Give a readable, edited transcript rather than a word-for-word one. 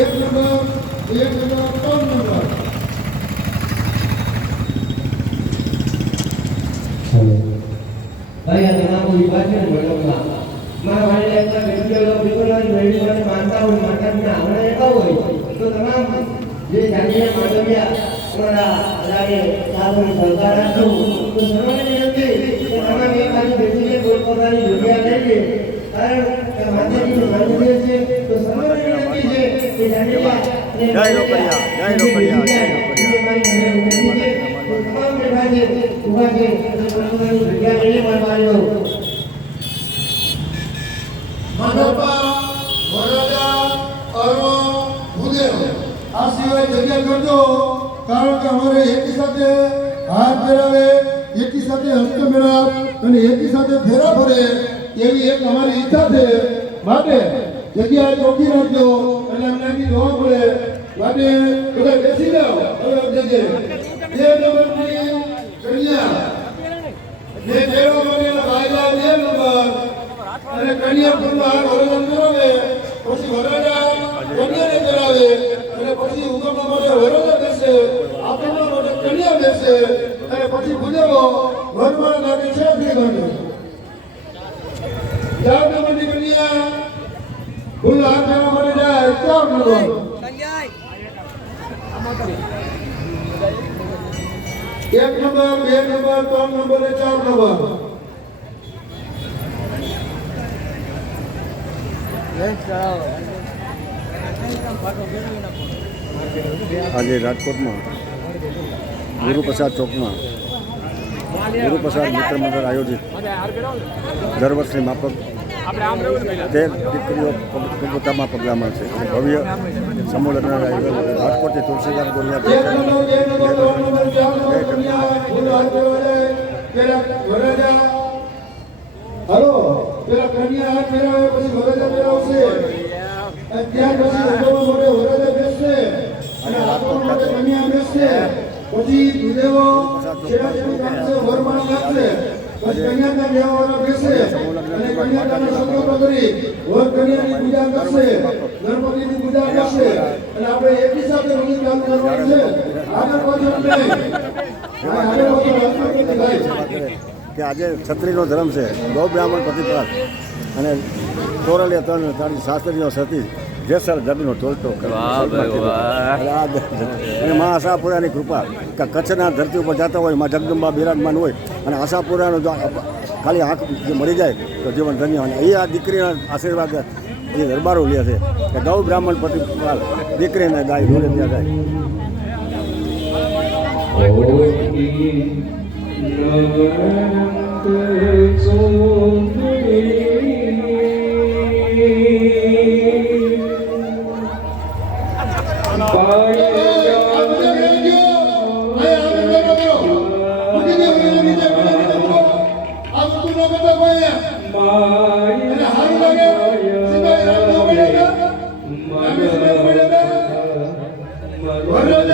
એક number 3 number ભાઈ આ તમારો વિભાગ છે મેડમમાં મારા વાળી લેક્ચર વિડિયો વિડિયોની મેડી માટે માનતા હોય માતાજીના આવડે એકા હોય તો તમામ જે જાણીને માનવ્યા તમારા અલાગે સાધુની સરકાર રાખો તો સર્વને વિનંતી કે તમામ એક બાજુ બેસીને કોઈ પ્રકારની જગ્યા લઈને કારણ કે માતાજીનું મંદિર છે તો સર્વને વિનંતી છે કે જાણીયા જય રોકડિયા જય રોકડિયા જય રોકડિયા તમામ બેઠા છે ઉભા છે પોતાની જગ્યા લઈને મારવાનો માનવપા વરરાજા અરવો ભૂદેવ આ સિવાય જગ્યા કરજો કારણ કે અમારે એકી સાથે હાથ ફેરાવે એકી સાથે હસ્ત મેળાવ અને એકી સાથે ફેરા ફરે એવી એક અમારી ઈચ્છા છે માટે જગ્યા ચોખ્ખી રાખજો અને અમને જોવા પડે માટે બધા બેસી જાઓ હવે જજે જે નંબરની કન્યા જે ફેરો બનેલા ભાઈલા 2 નંબર અને કન્યા પૂર્ણ વરદાન કરાવે પછી વરરાજા કન્યાને કરાવે અને પછી ઉગમના માટે વરરાજા બેસે આપણા માટે કન્યા બેસે અને પછી ભૂદેવો વરમાળ લાગે છે ફી ગણે 4 નંબરની કન્યા ફૂલ હાથ ફેરવા માટે જાય 4 નંબર એક નંબર 2 નંબર 3 નંબર અને 4 નંબર આજે રાજકોટમાં ગુરુપ્રસાદ ચોકમાં ગુરુપ્રસાદ મિત્ર મંડળ આયોજિત દર વર્ષની માફક 13 દીકરીઓ પ્રભુતામાં પગલામાં છે ભવ્ય સમૂહ લગ્ન રાજકોટથી તુલસીદાસ હલો પેલા કન્યા હાથ ફેરાવે પછી વરરાજા ફેરાવશે અને ત્યાર પછી ઉગમવા માટે વરરાજા બેસશે અને આપવા માટે કન્યા બેસશે પછી દુદેવો છેડા છેડી કાઢશે વરમાળ નાખશે પછી કન્યાના બેવાવાળા બેસે અને કન્યાના સંકલ્પ કરી વર કન્યાની પૂજા કરશે ગણપતિની પૂજા કરશે અને આપણે એકી સાથે રંગી ચાલુ કરવાનું છે આગળ પાછળ નહીં આગળ પાછળ થાય કે આજે છત્રીનો ધર્મ છે ગૌ બ્રાહ્મણ પ્રતિપાદ અને તોરલિયા 3 તારી શાસ્ત્રીઓ સતી જેસર જગનો ટોલટો અને મા આશાપુરાની કૃપા કે કચ્છના ધરતી ઉપર જતા હોય માં જગદંબા બિરાજમાન હોય અને આશાપુરાનો જો ખાલી આંખ જે મળી જાય તો જીવન ધન્ય અને એ આ દીકરીના આશીર્વાદ એ દરબારો લે છે કે ગૌ બ્રાહ્મણ પ્રતિપાદ દીકરીને ગાય દોરે ત્યાં જાય